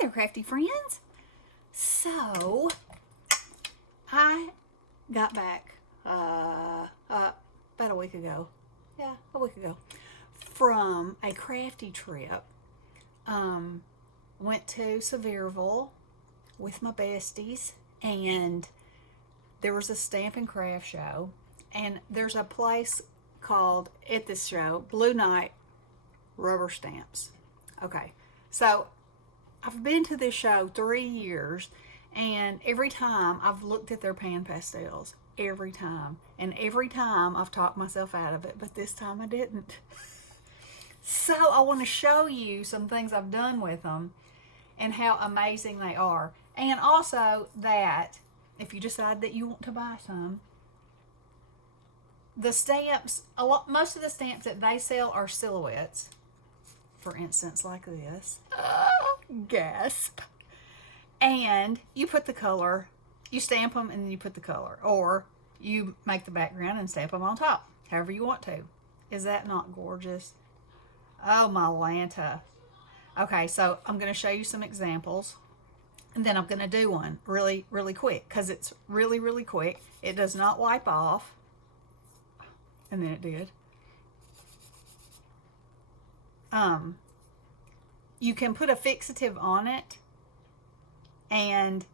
there, Crafty Friends. So, I got back about a week ago. Yeah, a week ago. From a crafty trip. Went to Sevierville with my besties, and there was a stamp and craft show. And there's a place called, at this show, Blue Night Rubber Stamps. Okay, so I've been to this show 3 years, and every time I've looked at their pan pastels. Every time. And every time I've talked myself out of it, but this time I didn't. So I want to show you some things I've done with them and how amazing they are. And also that if you decide that you want to buy some, the stamps, most of the stamps that they sell are silhouettes. For instance, like this. Gasp. And you put the color, you stamp them and then you put the color. Or you make the background and stamp them on top. However you want to. Is that not gorgeous? Oh, my Lanta. Okay, so I'm going to show you some examples. And then I'm going to do one really, really quick. Because it's really, really quick. It does not wipe off. And then it did. You can put a fixative on it, and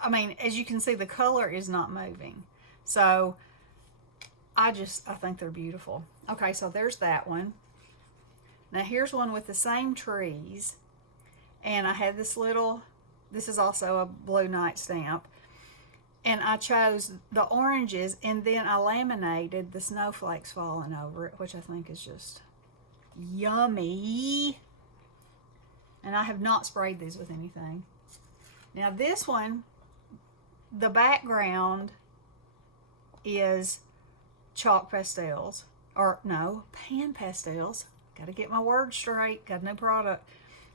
I mean, as you can see, the color is not moving. So I think they're beautiful. Okay, so there's that one. Now here's one with the same trees, and I had this is also a Blue Night stamp, and I chose the oranges, and then I laminated the snowflakes falling over it, which I think is just yummy. And I have not sprayed these with anything. Now this one, the background is chalk pastels, or no, pan pastels. Got to get my words straight. Got a new product.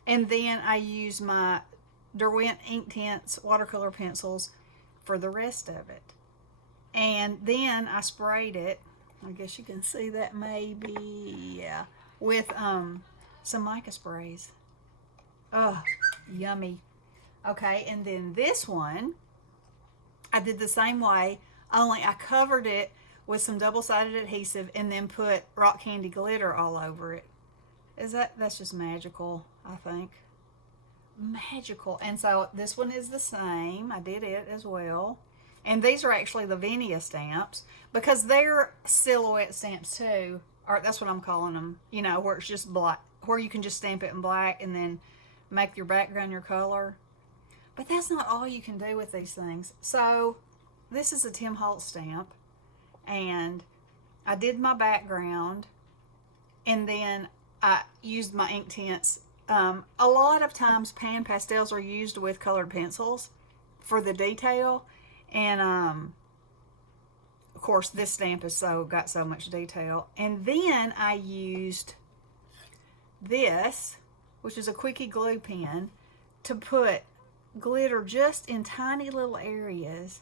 And then I use my Derwent Inktense watercolor pencils for the rest of it. And then I sprayed it, I guess you can see that maybe, yeah, with some mica sprays. Oh, yummy. Okay, and then this one, I did the same way, only I covered it with some double-sided adhesive and then put rock candy glitter all over it. That's just magical, I think. Magical. And so this one is the same. I did it as well. And these are actually the Venia stamps, because they're silhouette stamps too. Or that's what I'm calling them. You know, where it's just black, where you can just stamp it in black and then make your background your color. But that's not all you can do with these things. So this is a Tim Holtz stamp, and I did my background, and then I used my Inktense. A lot of times pan pastels are used with colored pencils for the detail, and of course this stamp has got so much detail. And then I used this, which is a quickie glue pen, to put glitter just in tiny little areas,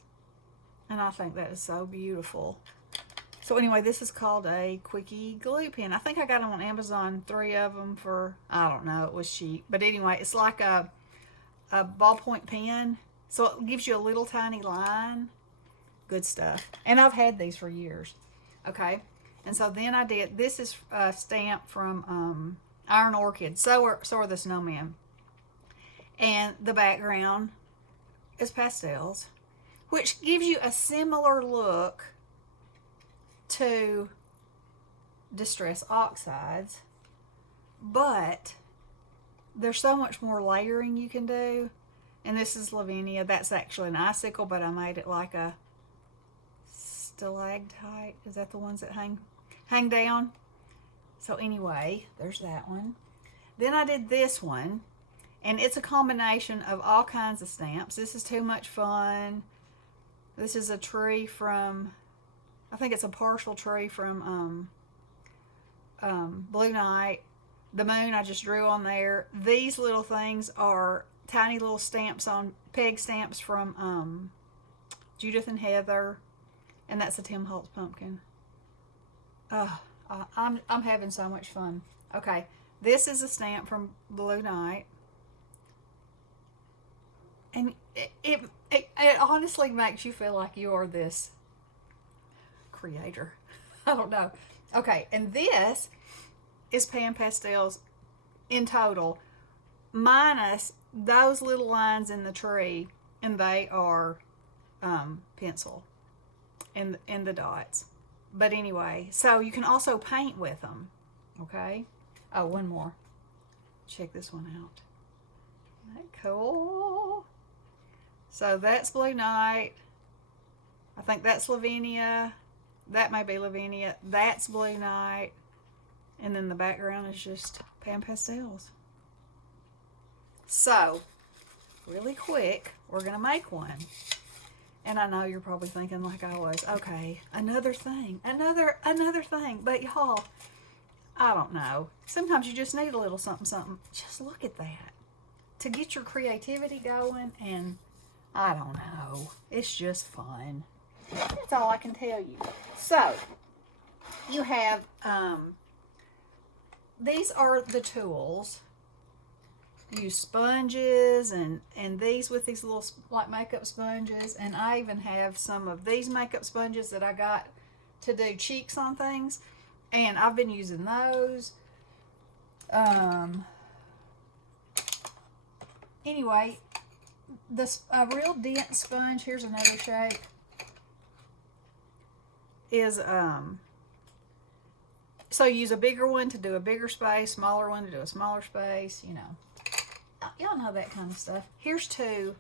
and I think that is so beautiful. So anyway, this is called a quickie glue pen. I think I got them on Amazon, 3 of them for, I don't know, it was cheap. But anyway, it's like a ballpoint pen. So it gives you a little tiny line. Good stuff. And I've had these for years. Okay. And so then I did, this is a stamp from Iron Orchid. So are the snowmen. And the background is pastels, which gives you a similar look to Distress Oxides, but there's so much more layering you can do. And this is Lavinia. That's actually an icicle, but I made it like a stalactite. Is that the ones that hang down? So anyway, there's that one. Then I did this one, and it's a combination of all kinds of stamps. This is Too Much Fun. This is a tree from, I think it's a partial tree from Blue Night. The moon I just drew on there. These little things are tiny little stamps on peg stamps from Judith and Heather, and that's a Tim Holtz pumpkin. I'm having so much fun. Okay, this is a stamp from Blue Night. And it honestly makes you feel like you are this creator. I don't know. Okay, and this is pan pastels in total, minus those little lines in the tree, and they are pencil and the dots. But anyway, so you can also paint with them. Okay. Oh, one more. Check this one out. Isn't that cool? So that's Blue Night. I think that's Lavinia. That may be Lavinia. That's Blue Night. And then the background is just pan pastels. So, really quick, we're going to make one. And I know you're probably thinking like I was, okay, another thing, another thing. But y'all, I don't know. Sometimes you just need a little something, something. Just look at that. To get your creativity going, and I don't know. It's just fun. That's all I can tell you. So, you have, these are the tools. Use sponges and these with these little like makeup sponges, and I even have some of these makeup sponges that I got to do cheeks on things, and I've been using those. Anyway, this a real dense sponge, here's another shape, is so you use a bigger one to do a bigger space, smaller one to do a smaller space, you know. Y'all know that kind of stuff. Here's two.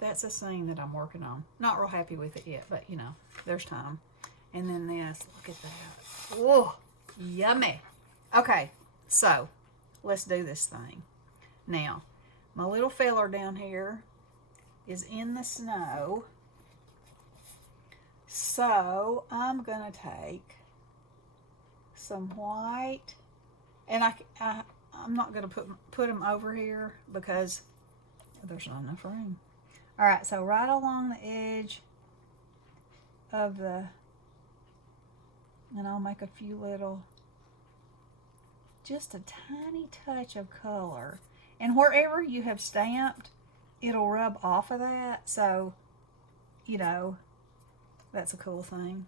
That's a scene that I'm working on. Not real happy with it yet, but you know, there's time. And then this, look at that. Whoa, yummy. Okay, so let's do this thing. Now, my little feller down here is in the snow. So I'm gonna take some white, and I'm not going to put them over here because there's not enough room. All right, so right along the edge of the, and I'll make a few little, just a tiny touch of color. And wherever you have stamped, it'll rub off of that. So, you know, that's a cool thing.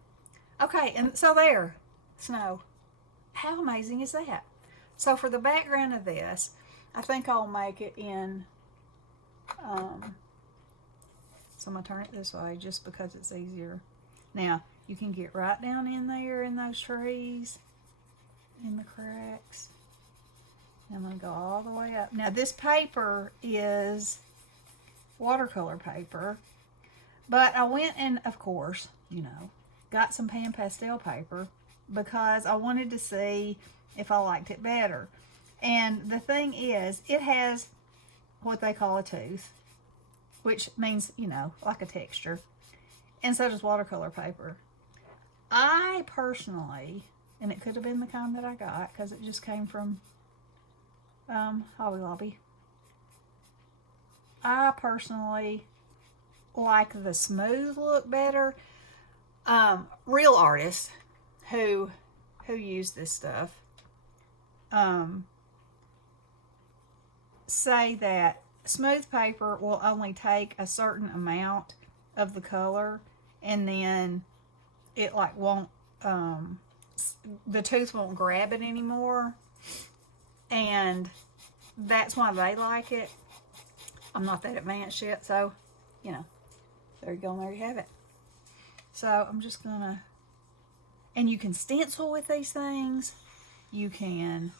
Okay, and so there, snow. How amazing is that? So for the background of this, I think I'll make it in, so I'm going to turn it this way just because it's easier. Now, you can get right down in there in those trees, in the cracks. I'm going to go all the way up. Now, this paper is watercolor paper, but I went and, of course, you know, got some pan pastel paper because I wanted to see if I liked it better. And the thing is, it has what they call a tooth, which means, you know, like a texture. And so does watercolor paper. I personally, and it could have been the kind that I got because it just came from Hobby Lobby. I personally like the smooth look better. Real artists who use this stuff say that smooth paper will only take a certain amount of the color, and then it like won't, the tooth won't grab it anymore, and that's why they like it. I'm not that advanced yet, so, you know, there you go, and there you have it. So I'm just gonna, and you can stencil with these things. You can,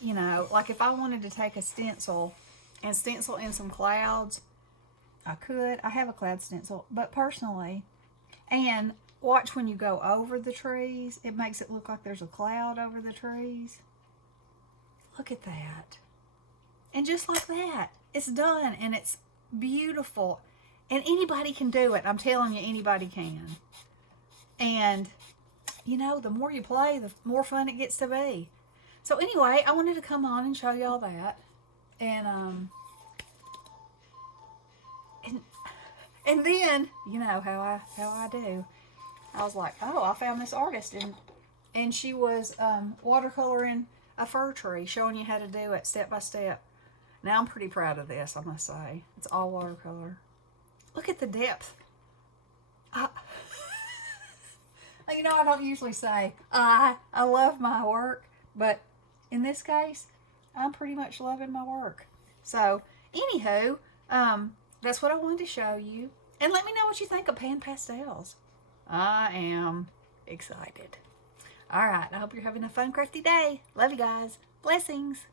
you know, like if I wanted to take a stencil and stencil in some clouds, I could. I have a cloud stencil, but personally, and watch when you go over the trees, it makes it look like there's a cloud over the trees. Look at that. And just like that, it's done, and it's beautiful. And anybody can do it. I'm telling you, anybody can. And, you know, the more you play, the more fun it gets to be. So anyway, I wanted to come on and show y'all that. And then, you know how I do. I was like, oh, I found this artist, and she was watercoloring a fir tree, showing you how to do it step by step. Now I'm pretty proud of this, I must say. It's all watercolor. Look at the depth. You know, I don't usually say I love my work, but in this case, I'm pretty much loving my work. So, anywho, that's what I wanted to show you. And let me know what you think of pan pastels. I am excited. All right, I hope you're having a fun, crafty day. Love you guys. Blessings.